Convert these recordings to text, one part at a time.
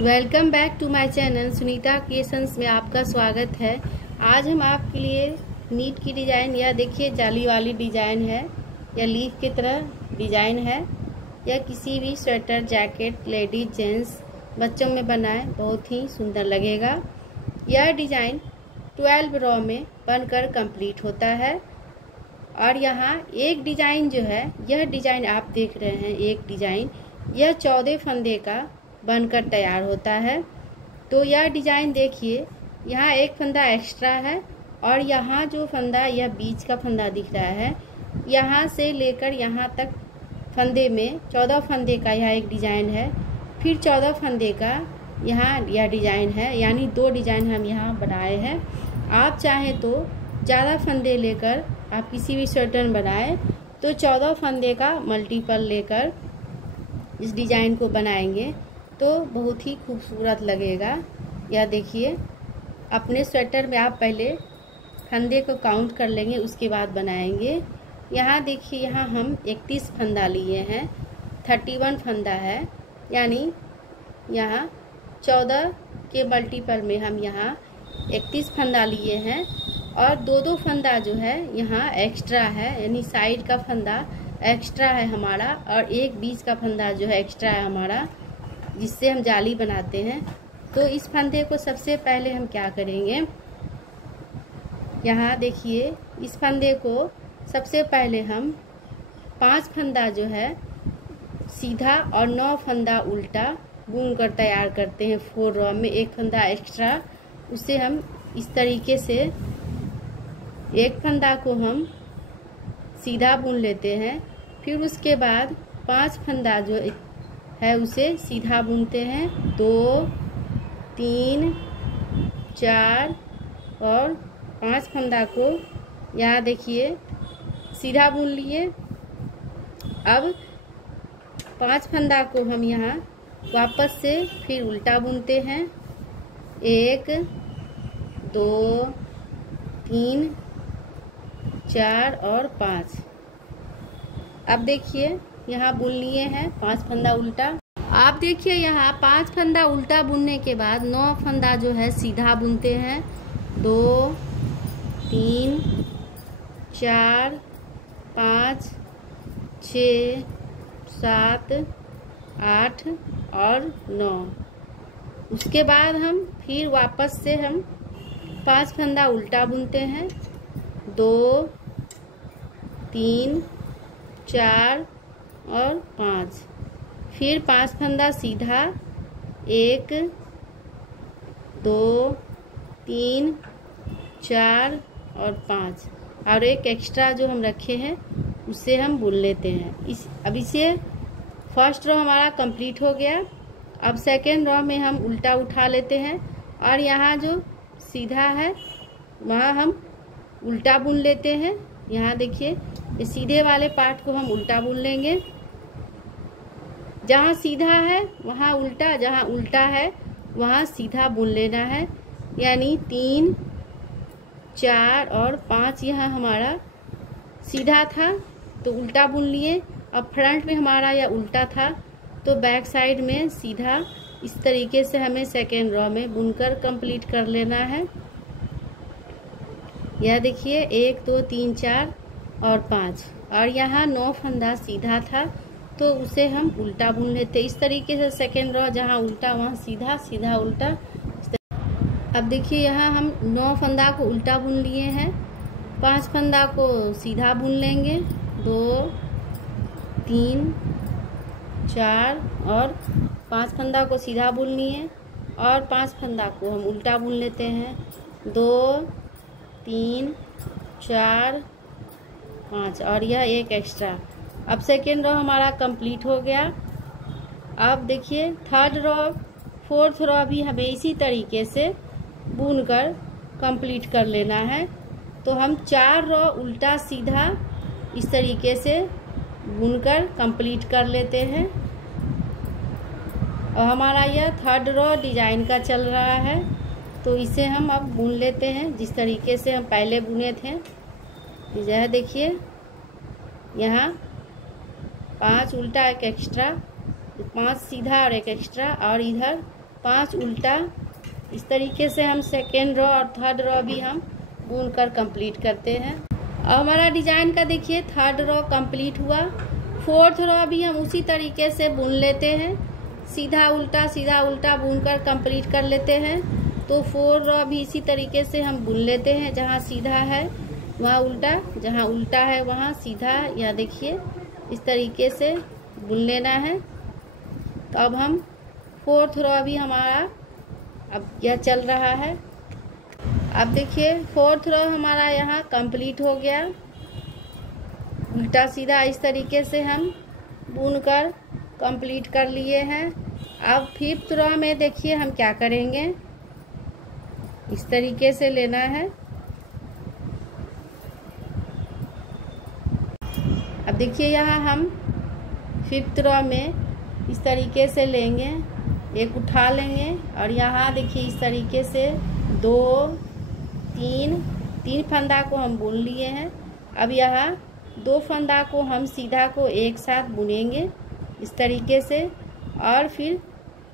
Welcome back to my channel Sunita creations में आपका स्वागत है। आज हम आपके लिए नीट की डिज़ाइन, यह देखिए जाली वाली डिज़ाइन है, यह लीफ की तरह डिज़ाइन है। यह किसी भी स्वेटर, जैकेट, लेडीज, जेंट्स, बच्चों में बनाए बहुत ही सुंदर लगेगा। यह डिज़ाइन 12 रॉ में बनकर कंप्लीट होता है। और यहाँ एक डिज़ाइन जो है, यह डिज़ाइन आप देख रहे हैं, एक डिज़ाइन यह 14 फंदे का बनकर तैयार होता है। तो यह डिज़ाइन देखिए, यहाँ एक फंदा एक्स्ट्रा है और यहाँ जो फंदा, यह बीच का फंदा दिख रहा है, यहाँ से लेकर यहाँ तक फंदे में 14 फंदे का यह एक डिज़ाइन है। फिर 14 फंदे का यहाँ यह डिज़ाइन है, यानी 2 डिज़ाइन हम यहाँ बनाए हैं। आप चाहें तो ज़्यादा फंदे लेकर आप किसी भी स्वेटर बनाएं तो 14 फंदे का मल्टीपल लेकर इस डिज़ाइन को बनाएंगे तो बहुत ही खूबसूरत लगेगा। यह देखिए, अपने स्वेटर में आप पहले फंदे को काउंट कर लेंगे, उसके बाद बनाएंगे। यहाँ देखिए, यहाँ हम 31 फंदा लिए हैं, 31 फंदा है, यानी यहाँ 14 के मल्टीपल में हम यहाँ 31 फंदा लिए हैं। और 2-2 फंदा जो है यहाँ एक्स्ट्रा है, यानी साइड का फंदा एक्स्ट्रा है हमारा, और एक बीच का फंदा जो है एक्स्ट्रा है हमारा, जिससे हम जाली बनाते हैं। तो इस फंदे को सबसे पहले हम क्या करेंगे, यहाँ देखिए, इस फंदे को सबसे पहले हम 5 फंदा जो है सीधा और 9 फंदा उल्टा बुन कर तैयार करते हैं। 4 रॉ में एक फंदा एक्स्ट्रा, उसे हम इस तरीके से एक फंदा को हम सीधा बुन लेते हैं। फिर उसके बाद 5 फंदा जो है उसे सीधा बुनते हैं, 2, 3, 4 और 5 फंदा को यहाँ देखिए सीधा बुन लिए। अब 5 फंदा को हम यहाँ वापस से फिर उल्टा बुनते हैं, 1, 2, 3, 4 और 5। अब देखिए, यहाँ बुन लिए हैं 5 फंदा उल्टा। आप देखिए, यहाँ 5 फंदा उल्टा बुनने के बाद 9 फंदा जो है सीधा बुनते हैं, 2, 3, 4, 5, 6, 7, 8 और 9। उसके बाद हम फिर वापस से हम 5 फंदा उल्टा बुनते हैं, 2, 3, 4 और 5। फिर 5 फंदा सीधा, 1, 2, 3, 4 और 5, और एक एक्स्ट्रा जो हम रखे हैं उसे हम बुन लेते हैं। अब इसे फर्स्ट रॉ हमारा कंप्लीट हो गया। अब सेकेंड रॉ में हम उल्टा उठा लेते हैं और यहाँ जो सीधा है वहाँ हम उल्टा बुन लेते हैं। यहाँ देखिए, ये सीधे वाले पार्ट को हम उल्टा बुन लेंगे। जहाँ सीधा है वहाँ उल्टा, जहाँ उल्टा है वहाँ सीधा बुन लेना है, यानी 3, 4 और 5 यहाँ हमारा सीधा था तो उल्टा बुन लिए। अब फ्रंट में हमारा यह उल्टा था तो बैक साइड में सीधा, इस तरीके से हमें सेकेंड रॉ में बुनकर कंप्लीट कर लेना है। यह देखिए, 1, 2, 3, 4 और 5, और यहाँ 9 फंदा सीधा था तो उसे हम उल्टा बुन लेते। इस तरीके से सेकेंड रॉ जहाँ उल्टा वहाँ सीधा, सीधा उल्टा। अब देखिए, यहाँ हम 9 फंदा को उल्टा बुन लिए हैं, 5 फंदा को सीधा बुन लेंगे, 2, 3, 4 और 5 फंदा को सीधा बुन लिए और 5 फंदा को हम उल्टा बुन लेते हैं, 2, 3, 4, 5 और यह एक एक्स्ट्रा। अब सेकेंड रॉ हमारा कंप्लीट हो गया। अब देखिए, थर्ड रॉ, फोर्थ रॉ भी हमें इसी तरीके से बुनकर कंप्लीट कर लेना है। तो हम 4 रॉ उल्टा सीधा इस तरीके से बुनकर कंप्लीट कर लेते हैं। और हमारा यह थर्ड रॉ डिजाइन का चल रहा है, तो इसे हम अब बुन लेते हैं जिस तरीके से हम पहले बुने थे। यह देखिए, यहाँ 5 उल्टा एक एक्स्ट्रा, 5 सीधा और एक एक्स्ट्रा, और इधर 5 उल्टा। इस तरीके से हम सेकेंड रो और थर्ड रो भी हम बुन कर कंप्लीट करते हैं। अब हमारा डिजाइन का देखिए थर्ड रो कंप्लीट हुआ। फोर्थ रो भी हम उसी तरीके से बुन लेते हैं, सीधा उल्टा बुनकर कंप्लीट कर लेते हैं। तो 4 रो भी इसी तरीके से हम बुन लेते हैं, जहाँ सीधा है वहाँ उल्टा, जहाँ उल्टा है वहाँ सीधा। या देखिए इस तरीके से बुन लेना है। तो अब हम 4th रो भी हमारा अब यह चल रहा है। अब देखिए 4th रो हमारा यहाँ कंप्लीट हो गया। उल्टा सीधा इस तरीके से हम बुनकर कंप्लीट कर लिए हैं। अब 5th रो में देखिए हम क्या करेंगे, इस तरीके से लेना है। अब देखिए यहाँ हम 5th रो में इस तरीके से लेंगे, एक उठा लेंगे और यहाँ देखिए इस तरीके से 2 3 फंदा को हम बुन लिए हैं। अब यहाँ 2 फंदा को हम सीधा को एक साथ बुनेंगे इस तरीके से, और फिर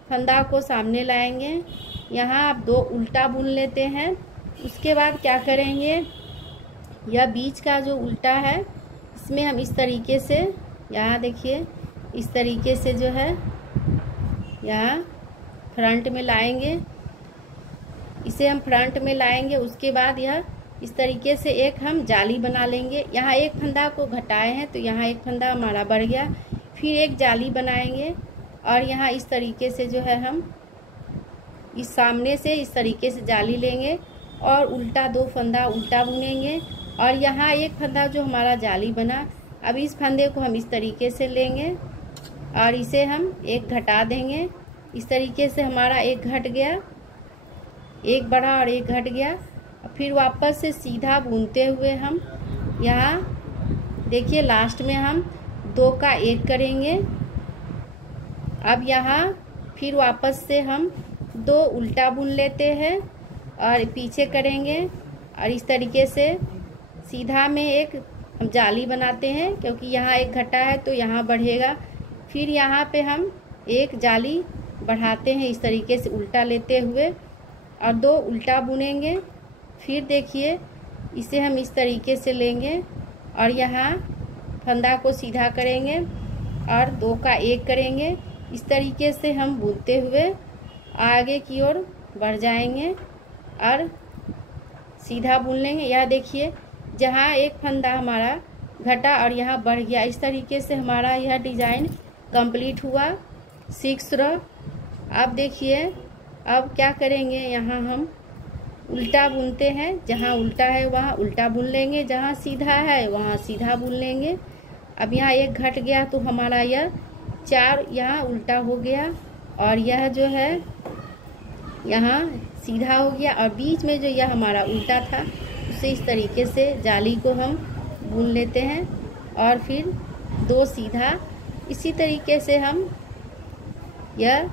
फंदा को सामने लाएंगे। यहाँ आप 2 उल्टा बुन लेते हैं। उसके बाद क्या करेंगे, यह बीच का जो उल्टा है इसमें हम इस तरीके से, यहाँ देखिए इस तरीके से जो है यहाँ फ्रंट में लाएंगे, इसे हम फ्रंट में लाएंगे। उसके बाद यह इस तरीके से एक हम जाली बना लेंगे। यहाँ एक फंदा को घटाए हैं तो यहाँ एक फंदा हमारा बढ़ गया। फिर एक जाली बनाएंगे और यहाँ इस तरीके से जो है हम इस सामने से इस तरीके से जाली लेंगे और उल्टा 2 फंदा उल्टा बुनेंगे। और यहाँ एक फंदा जो हमारा जाली बना, अब इस फंदे को हम इस तरीके से लेंगे और इसे हम एक घटा देंगे। इस तरीके से हमारा एक घट गया, एक बढ़ा और एक घट गया। फिर वापस से सीधा बुनते हुए हम यहाँ देखिए लास्ट में हम 2 का 1 करेंगे। अब यहाँ फिर वापस से हम 2 उल्टा बुन लेते हैं और पीछे करेंगे और इस तरीके से सीधा में एक हम जाली बनाते हैं, क्योंकि यहाँ एक घटा है तो यहाँ बढ़ेगा। फिर यहाँ पे हम एक जाली बढ़ाते हैं इस तरीके से उल्टा लेते हुए और 2 उल्टा बुनेंगे। फिर देखिए इसे हम इस तरीके से लेंगे और यहाँ फंदा को सीधा करेंगे और 2 का 1 करेंगे। इस तरीके से हम बुनते हुए आगे की ओर बढ़ जाएंगे और सीधा बुन लेंगे। यह देखिए जहाँ एक फंदा हमारा घटा और यहाँ बढ़ गया, इस तरीके से हमारा यह डिज़ाइन कंप्लीट हुआ 6 रो। अब देखिए अब क्या करेंगे, यहाँ हम उल्टा बुनते हैं, जहाँ उल्टा है वहाँ उल्टा बुन लेंगे, जहाँ सीधा है वहाँ सीधा बुन लेंगे। अब यहाँ एक घट गया तो हमारा यह 4 यहाँ उल्टा हो गया और यह जो है यहाँ सीधा हो गया और बीच में जो यह हमारा उल्टा था उसे इस तरीके से जाली को हम बुन लेते हैं और फिर 2 सीधा। इसी तरीके से हम यह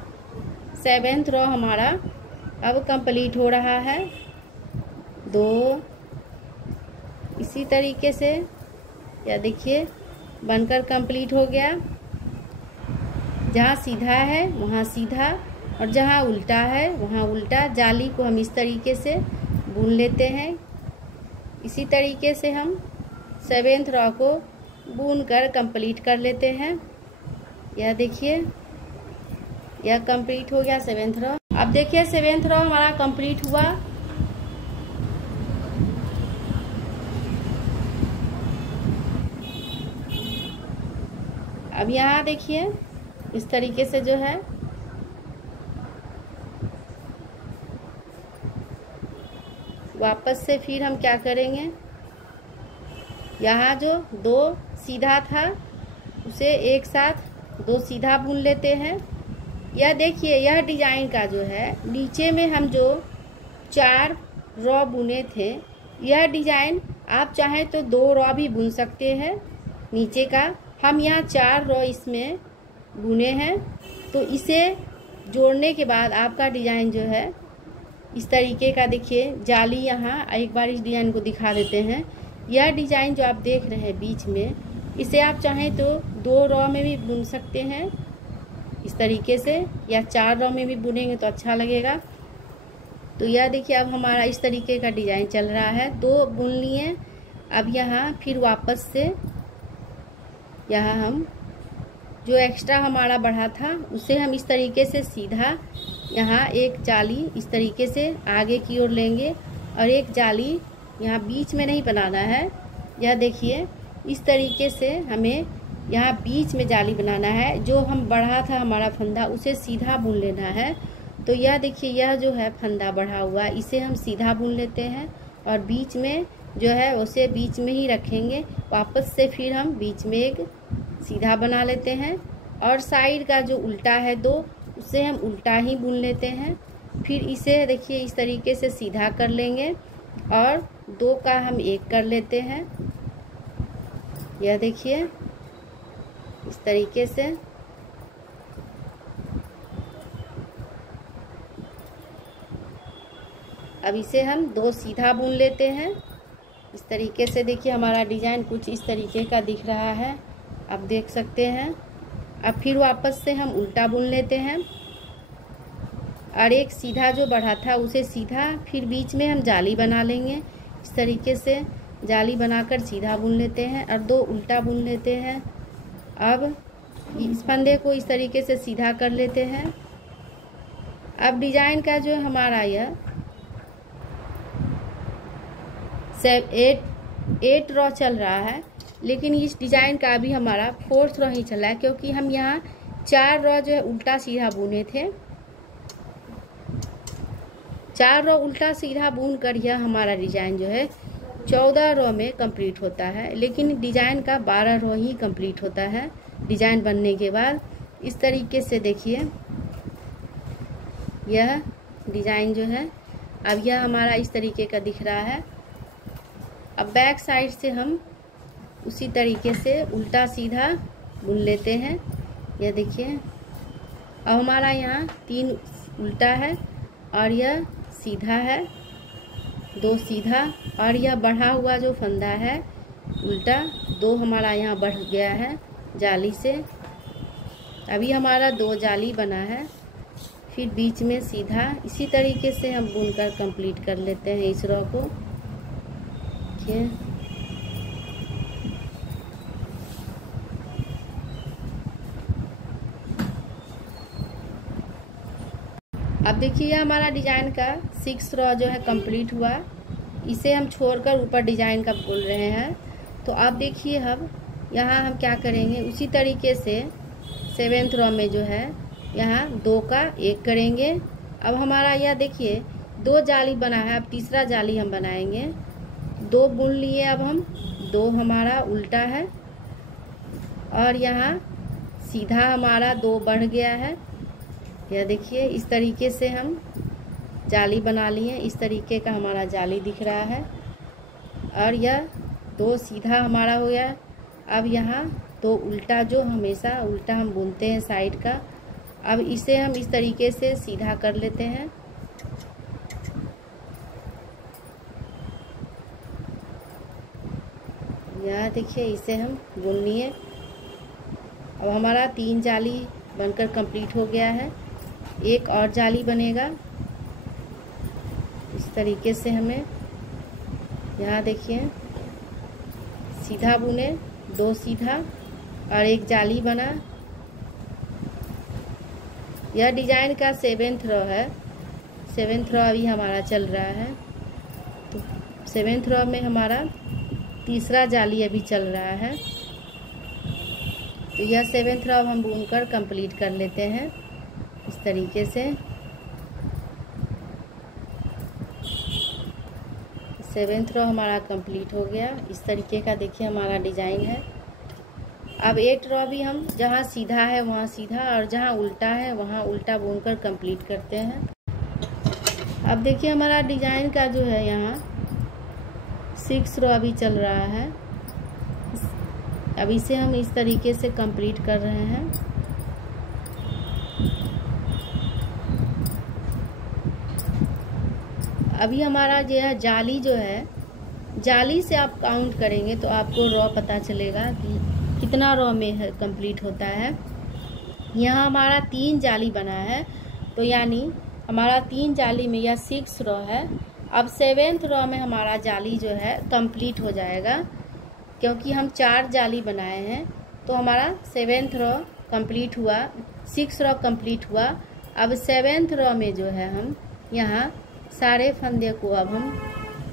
7th रो हमारा अब कंप्लीट हो रहा है। 2 इसी तरीके से यह देखिए बनकर कंप्लीट हो गया। जहाँ सीधा है वहाँ सीधा और जहाँ उल्टा है वहाँ उल्टा। जाली को हम इस तरीके से बुन लेते हैं। इसी तरीके से हम 7th रो को बुन कर कंप्लीट कर लेते हैं। यह देखिए यह कंप्लीट हो गया 7th रो। अब देखिए 7th रो हमारा कंप्लीट हुआ। अब यहाँ देखिए इस तरीके से जो है वापस से फिर हम क्या करेंगे, यहाँ जो 2 सीधा था उसे एक साथ 2 सीधा बुन लेते हैं। यह देखिए यह डिजाइन का जो है नीचे में हम जो 4 रो बुने थे, यह डिजाइन आप चाहें तो 2 रो भी बुन सकते हैं नीचे का। हम यहाँ 4 रो इसमें बुने हैं, तो इसे जोड़ने के बाद आपका डिजाइन जो है इस तरीके का देखिए। जाली यहाँ एक बार इस डिजाइन को दिखा देते हैं। यह डिजाइन जो आप देख रहे हैं बीच में, इसे आप चाहें तो 2 रो में भी बुन सकते हैं इस तरीके से, या 4 रो में भी बुनेंगे तो अच्छा लगेगा। तो यह देखिए अब हमारा इस तरीके का डिजाइन चल रहा है। 2 बुन लिए। अब यहाँ फिर वापस से यहाँ हम जो एक्स्ट्रा हमारा बढ़ा था उसे हम इस तरीके से सीधा यहाँ एक जाली इस तरीके से आगे की ओर लेंगे, और एक जाली यहाँ बीच में नहीं बनाना है। यह देखिए इस तरीके से हमें यहाँ बीच में जाली बनाना है। जो हम बढ़ा था हमारा फंदा उसे सीधा बुन लेना है। तो यह देखिए यह जो है फंदा बढ़ा हुआ इसे हम सीधा बुन लेते हैं, और बीच में जो है उसे बीच में ही रखेंगे। वापस से फिर हम बीच में एक सीधा बना लेते हैं, और साइड का जो उल्टा है 2 उसे हम उल्टा ही बुन लेते हैं। फिर इसे देखिए इस तरीके से सीधा कर लेंगे, और 2 का हम 1 कर लेते हैं। यह देखिए इस तरीके से। अब इसे हम 2 सीधा बुन लेते हैं। इस तरीके से देखिए हमारा डिजाइन कुछ इस तरीके का दिख रहा है, आप देख सकते हैं। अब फिर वापस से हम उल्टा बुन लेते हैं, और एक सीधा जो बढ़ा था उसे सीधा, फिर बीच में हम जाली बना लेंगे। इस तरीके से जाली बनाकर सीधा बुन लेते हैं, और 2 उल्टा बुन लेते हैं। अब इस फंदे को इस तरीके से सीधा कर लेते हैं। अब डिजाइन का जो हमारा यह 8 रो चल रहा है, लेकिन इस डिजाइन का भी हमारा 4th रो ही चला है, क्योंकि हम यहाँ 4 रो जो है उल्टा सीधा बुने थे। 4 रो उल्टा सीधा बुन कर यह हमारा डिजाइन जो है 14 रो में कंप्लीट होता है, लेकिन डिजाइन का 12 रो ही कंप्लीट होता है डिजाइन बनने के बाद। इस तरीके से देखिए यह डिजाइन जो है अब यह हमारा इस तरीके का दिख रहा है। अब बैक साइड से हम उसी तरीके से उल्टा सीधा बुन लेते हैं। यह देखिए अब हमारा यहाँ 3 उल्टा है, और यह सीधा है, 2 सीधा, और यह बढ़ा हुआ जो फंदा है उल्टा 2 हमारा यहाँ बढ़ गया है जाली से। अभी हमारा 2 जाली बना है, फिर बीच में सीधा। इसी तरीके से हम बुनकर कंप्लीट कर लेते हैं इस रो को। देखिए अब देखिए यह हमारा डिजाइन का 6 रो जो है कंप्लीट हुआ। इसे हम छोड़कर ऊपर डिजाइन का बोल रहे हैं। तो अब देखिए अब यहाँ हम क्या करेंगे, उसी तरीके से 7th रो में जो है यहाँ 2 का 1 करेंगे। अब हमारा यह देखिए 2 जाली बना है, अब तीसरा जाली हम बनाएंगे। 2 बुन लिए, अब हम 2 हमारा उल्टा है, और यहाँ सीधा हमारा 2 बढ़ गया है। यह देखिए इस तरीके से हम जाली बना लिए। इस तरीके का हमारा जाली दिख रहा है, और यह 2 सीधा हमारा हो गया। अब यहाँ 2 उल्टा जो हमेशा उल्टा हम बुनते हैं साइड का, अब इसे हम इस तरीके से सीधा कर लेते हैं। यहाँ देखिए इसे हम बुन लिए। अब हमारा 3 जाली बनकर कंप्लीट हो गया है। एक और जाली बनेगा। इस तरीके से हमें यहाँ देखिए सीधा बुने, 2 सीधा और एक जाली बना। यह डिजाइन का 7th रो है। 7th रो अभी हमारा चल रहा है। तो 7th रो में हमारा तीसरा जाली अभी चल रहा है। तो यह 7th रो हम बुनकर कंप्लीट कर लेते हैं इस तरीके से। 7th रो हमारा कंप्लीट हो गया। इस तरीके का देखिए हमारा डिजाइन है। अब 8 रो भी हम जहाँ सीधा है वहाँ सीधा और जहाँ उल्टा है वहाँ उल्टा बुनकर कंप्लीट करते हैं। अब देखिए हमारा डिजाइन का जो है यहाँ 6 रो अभी चल रहा है। अब इसे हम इस तरीके से कंप्लीट कर रहे हैं। अभी हमारा जो है जाली जो है, जाली से आप काउंट करेंगे तो आपको रो पता चलेगा कि कितना रो में है कंप्लीट होता है। यहाँ हमारा 3 जाली बना है, तो यानी हमारा 3 जाली में यह 6 रो है। अब 7th रो में हमारा जाली जो है कंप्लीट हो जाएगा, क्योंकि हम 4 जाली बनाए हैं। तो हमारा 7th रो कंप्लीट हुआ, 6 रो कंप्लीट हुआ। अब 7th रो में जो है हम यहाँ सारे फंदे को अब हम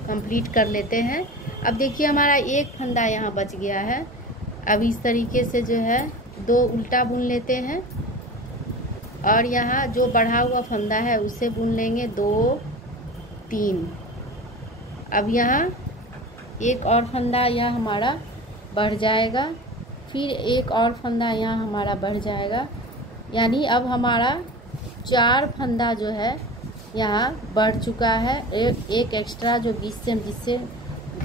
कंप्लीट कर लेते हैं। अब देखिए हमारा एक फंदा यहाँ बच गया है। अब इस तरीके से जो है 2 उल्टा बुन लेते हैं और यहाँ जो बढ़ा हुआ फंदा है उससे बुन लेंगे 2 3। अब यहाँ एक और फंदा यहाँ हमारा बढ़ जाएगा, फिर एक और फंदा यहाँ हमारा बढ़ जाएगा, यानी अब हमारा 4 फंदा जो है यहाँ बढ़ चुका है। एक एक्स्ट्रा जो बीच से जिससे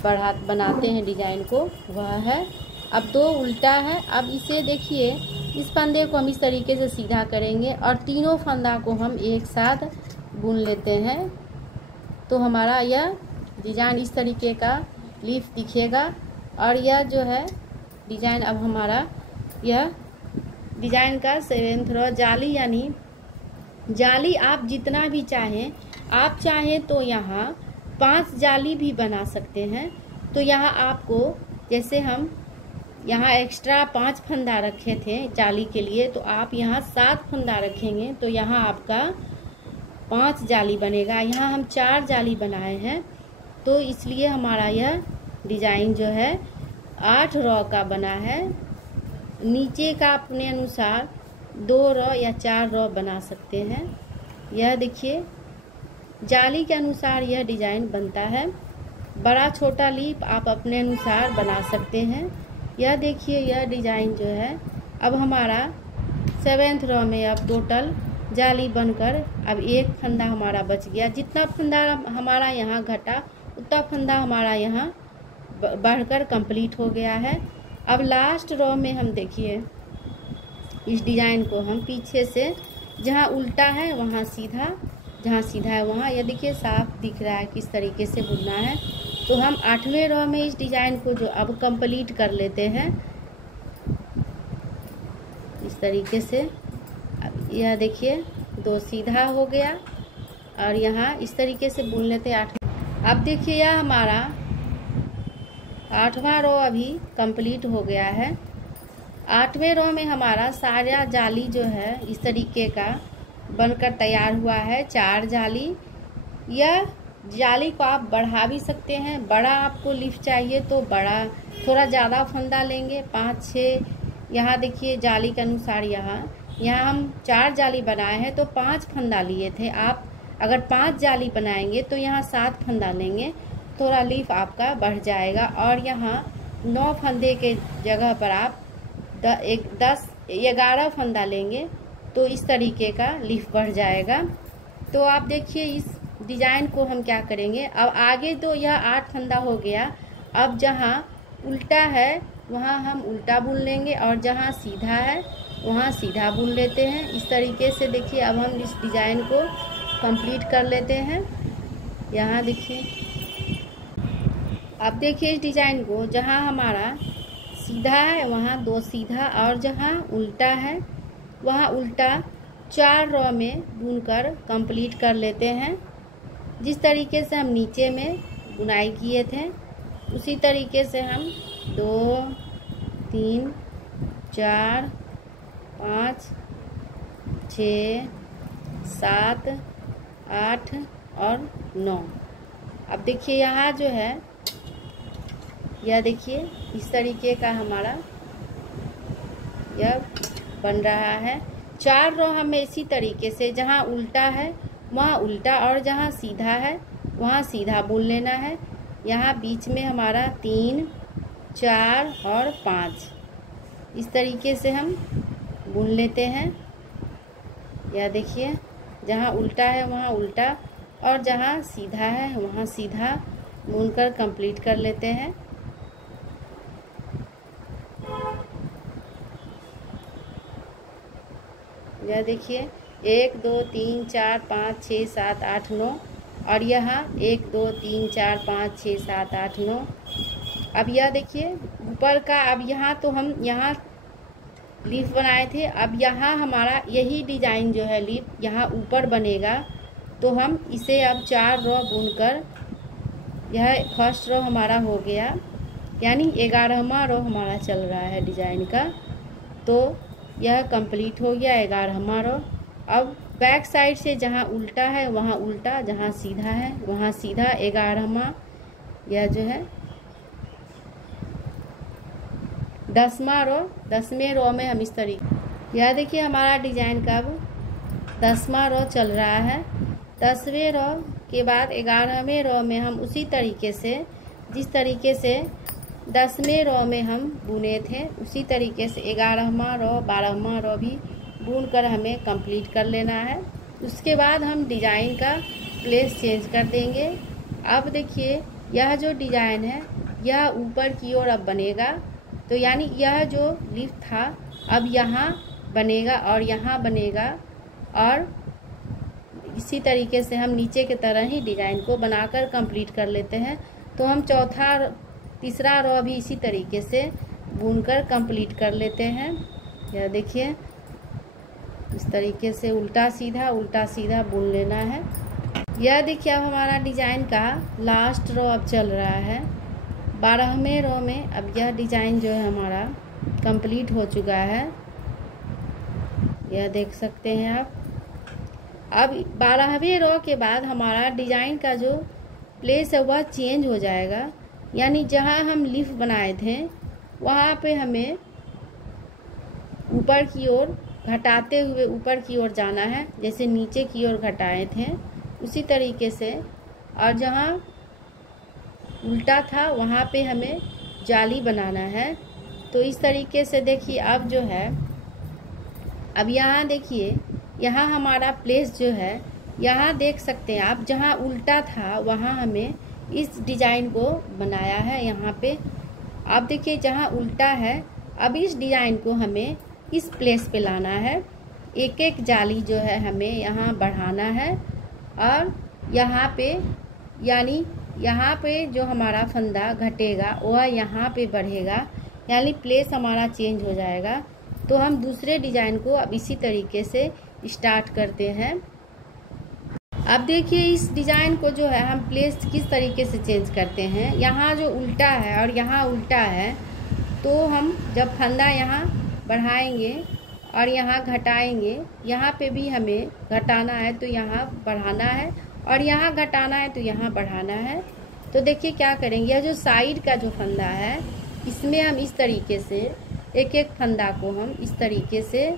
बनाते हैं डिजाइन को वह है। अब 2 उल्टा है। अब इसे देखिए, इस फंदे को हम इस तरीके से सीधा करेंगे और तीनों फंदा को हम एक साथ बुन लेते हैं, तो हमारा यह डिजाइन इस तरीके का लीफ दिखेगा। और यह जो है डिजाइन अब हमारा यह डिजाइन का 7th रो जाली, यानी जाली आप जितना भी चाहें, आप चाहें तो यहाँ 5 जाली भी बना सकते हैं। तो यहाँ आपको, जैसे हम यहाँ एक्स्ट्रा 5 फंदा रखे थे जाली के लिए, तो आप यहाँ 7 फंदा रखेंगे तो यहाँ आपका 5 जाली बनेगा। यहाँ हम 4 जाली बनाए हैं, तो इसलिए हमारा यह डिजाइन जो है 8 रो का बना है। नीचे का अपने अनुसार 2 रो या 4 रो बना सकते हैं। यह देखिए जाली के अनुसार यह डिजाइन बनता है। बड़ा छोटा लीफ आप अपने अनुसार बना सकते हैं। यह देखिए यह डिजाइन जो है अब हमारा 7th रो में अब टोटल जाली बनकर अब एक फंदा हमारा बच गया। जितना फंदा हमारा यहाँ घटा उतना फंदा हमारा यहाँ बढ़कर कंप्लीट हो गया है। अब लास्ट रो में हम देखिए इस डिजाइन को हम पीछे से, जहाँ उल्टा है वहाँ सीधा, जहाँ सीधा है वहाँ, यह देखिए साफ दिख रहा है किस तरीके से बुनना है। तो हम 8वें रो में इस डिजाइन को जो अब कंप्लीट कर लेते हैं इस तरीके से। अब यह देखिए 2 सीधा हो गया और यहाँ इस तरीके से बुन लेते हैं 8। अब देखिए यह हमारा 8वां रो अभी कंप्लीट हो गया है। 8वें रो में हमारा सारा जाली जो है इस तरीके का बनकर तैयार हुआ है। 4 जाली, यह जाली को आप बढ़ा भी सकते हैं। बड़ा आपको लीफ चाहिए तो बड़ा थोड़ा ज़्यादा फंदा लेंगे, 5-6। यहाँ देखिए जाली के अनुसार यहाँ हम 4 जाली बनाए हैं तो 5 फंदा लिए थे। आप अगर 5 जाली बनाएंगे तो यहाँ 7 फंदा लेंगे, थोड़ा लीफ आपका बढ़ जाएगा। और यहाँ 9 फंदे के जगह पर आप 10-11 फंदा लेंगे तो इस तरीके का लीफ बढ़ जाएगा। तो आप देखिए इस डिजाइन को हम क्या करेंगे, अब आगे तो यह 8 फंदा हो गया। अब जहाँ उल्टा है वहाँ हम उल्टा बुन लेंगे और जहाँ सीधा है वहाँ सीधा बुन लेते हैं। इस तरीके से देखिए अब हम इस डिजाइन को कंप्लीट कर लेते हैं। यहाँ देखिए, अब देखिए इस डिजाइन को जहाँ हमारा सीधा है वहाँ 2 सीधा और जहाँ उल्टा है वहाँ उल्टा 4 रो में बुनकर कंप्लीट कर लेते हैं। जिस तरीके से हम नीचे में बुनाई किए थे उसी तरीके से हम 2 3 4 5 6 7 8 और 9। अब देखिए यहाँ जो है यह देखिए इस तरीके का हमारा यह बन रहा है। 4 रो हमें इसी तरीके से जहाँ उल्टा है वहाँ उल्टा और जहाँ सीधा है वहाँ सीधा बुन लेना है। यहाँ बीच में हमारा 3 4 और 5 इस तरीके से हम बुन लेते हैं। यह देखिए जहाँ उल्टा है वहाँ उल्टा और जहाँ सीधा है वहाँ सीधा बुनकर कंप्लीट कर लेते हैं। यह देखिए 1 2 3 4 5 6 7 8 9 और यहाँ 1 2 3 4 5 6 7 8 9। अब यह देखिए ऊपर का, अब यहाँ तो हम यहाँ लीफ बनाए थे। अब यहाँ हमारा यही डिजाइन जो है लीफ यहाँ ऊपर बनेगा, तो हम इसे अब 4 रो बुनकर, यह फर्स्ट रो हमारा हो गया, यानी 11वां रो हमारा चल रहा है डिजाइन का। तो यह कंप्लीट हो गया 11वां रो। अब बैक साइड से जहाँ उल्टा है वहाँ उल्टा, जहाँ सीधा है वहाँ सीधा 11वां, यह जो है 10वां रो। 10वें रो में हम इस तरीके, यह देखिए हमारा डिजाइन का अब 10वां रो चल रहा है। 10वें रो के बाद 11वें रो में हम उसी तरीके से, जिस तरीके से 10वें रो में हम बुने थे, उसी तरीके से 11वां रो 12वां रो भी बुन कर हमें कंप्लीट कर लेना है। उसके बाद हम डिजाइन का प्लेस चेंज कर देंगे। अब देखिए यह जो डिजाइन है यह ऊपर की ओर अब बनेगा, तो यानी यह जो लीफ था अब यहाँ बनेगा और यहाँ बनेगा, और इसी तरीके से हम नीचे की तरह ही डिजाइन को बनाकर कंप्लीट कर लेते हैं। तो हम तीसरा रो भी इसी तरीके से बुनकर कंप्लीट कर लेते हैं। यह देखिए इस तरीके से उल्टा सीधा बुन लेना है। यह देखिए अब हमारा डिजाइन का लास्ट रो अब चल रहा है 12वें रो में। अब यह डिजाइन जो है हमारा कंप्लीट हो चुका है, यह देख सकते हैं आप। अब 12वें रो के बाद हमारा डिजाइन का जो प्लेस है वह चेंज हो जाएगा, यानी जहां हम लीफ बनाए थे वहां पे हमें ऊपर की ओर घटाते हुए ऊपर की ओर जाना है, जैसे नीचे की ओर घटाए थे उसी तरीके से। और जहां उल्टा था वहां पे हमें जाली बनाना है। तो इस तरीके से देखिए अब जो है, अब यहाँ देखिए यहाँ हमारा प्लेस जो है, यहाँ देख सकते हैं आप, जहाँ उल्टा था वहाँ हमें इस डिजाइन को बनाया है यहाँ पे। आप देखिए जहाँ उल्टा है, अब इस डिजाइन को हमें इस प्लेस पे लाना है। एक एक जाली जो है हमें यहाँ बढ़ाना है, और यहाँ पे यानी यहाँ पे जो हमारा फंदा घटेगा वह यहाँ पे बढ़ेगा, यानी प्लेस हमारा चेंज हो जाएगा। तो हम दूसरे डिजाइन को अब इसी तरीके से स्टार्ट करते हैं। अब देखिए इस डिजाइन को जो है हम प्लेस किस तरीके से चेंज करते हैं। यहाँ जो उल्टा है और यहाँ उल्टा है, तो हम जब फंदा यहाँ बढ़ाएंगे और यहाँ घटाएंगे, यहाँ पे भी हमें घटाना है तो यहाँ बढ़ाना है, और यहाँ घटाना है तो यहाँ बढ़ाना है। तो देखिए क्या करेंगे, यह जो साइड का जो फंदा है इसमें हम इस तरीके से एक एक फंदा को हम इस तरीके से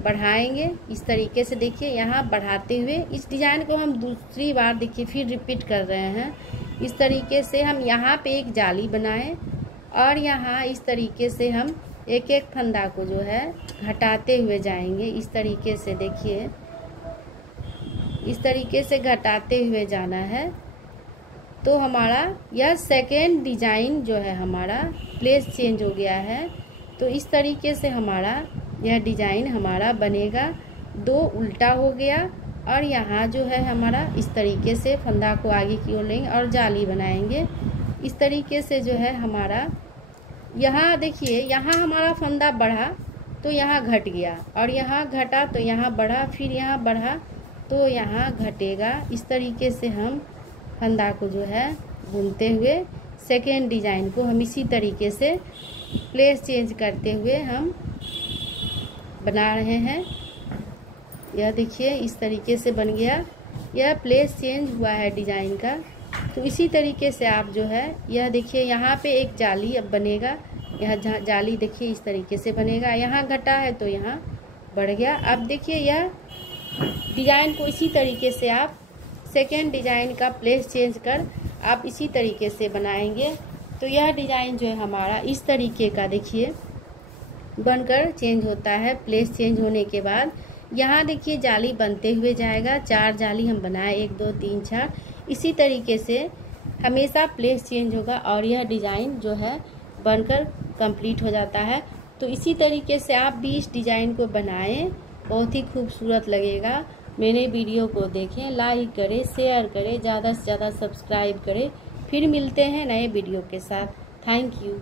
बढ़ाएंगे। इस तरीके से देखिए यहाँ बढ़ाते हुए इस डिजाइन को हम दूसरी बार देखिए फिर रिपीट कर रहे हैं। इस तरीके से हम यहाँ पे एक जाली बनाएं, और यहाँ इस तरीके से हम एक एक फंदा को जो है घटाते हुए जाएंगे। इस तरीके से देखिए, इस तरीके से घटाते हुए जाना है। तो हमारा यह सेकेंड डिजाइन जो है हमारा प्लेस चेंज हो गया है। तो इस तरीके से हमारा यह डिजाइन हमारा बनेगा। 2 उल्टा हो गया, और यहाँ जो है हमारा इस तरीके से फंदा को आगे की ओर लेंगे और जाली बनाएंगे। इस तरीके से जो है हमारा, यहाँ देखिए यहाँ हमारा फंदा बढ़ा तो यहाँ घट गया, और यहाँ घटा तो यहाँ बढ़ा, फिर यहाँ बढ़ा तो यहाँ घटेगा। इस तरीके से हम फंदा को जो है बुनते हुए सेकेंड डिजाइन को हम इसी तरीके से प्लेस चेंज करते हुए हम बना रहे हैं। यह देखिए इस तरीके से बन गया, यह प्लेस चेंज हुआ है डिजाइन का। तो इसी तरीके से आप जो है, यह देखिए यहाँ पे एक जाली अब बनेगा, यह जाली देखिए इस तरीके से बनेगा। यहाँ घटा है तो यहाँ बढ़ गया। अब देखिए यह डिजाइन को इसी तरीके से आप सेकेंड डिजाइन का प्लेस चेंज कर आप इसी तरीके से बनाएंगे। तो यह डिजाइन जो है हमारा इस तरीके का देखिए बनकर चेंज होता है। प्लेस चेंज होने के बाद यहाँ देखिए जाली बनते हुए जाएगा। 4 जाली हम बनाए, 1 2 3 4। इसी तरीके से हमेशा प्लेस चेंज होगा और यह डिज़ाइन जो है बनकर कंप्लीट हो जाता है। तो इसी तरीके से आप भी इस डिज़ाइन को बनाएं, बहुत ही खूबसूरत लगेगा। मेरे वीडियो को देखें, लाइक करें, शेयर करें, ज़्यादा से ज़्यादा सब्सक्राइब करें। फिर मिलते हैं नए वीडियो के साथ। Thank you.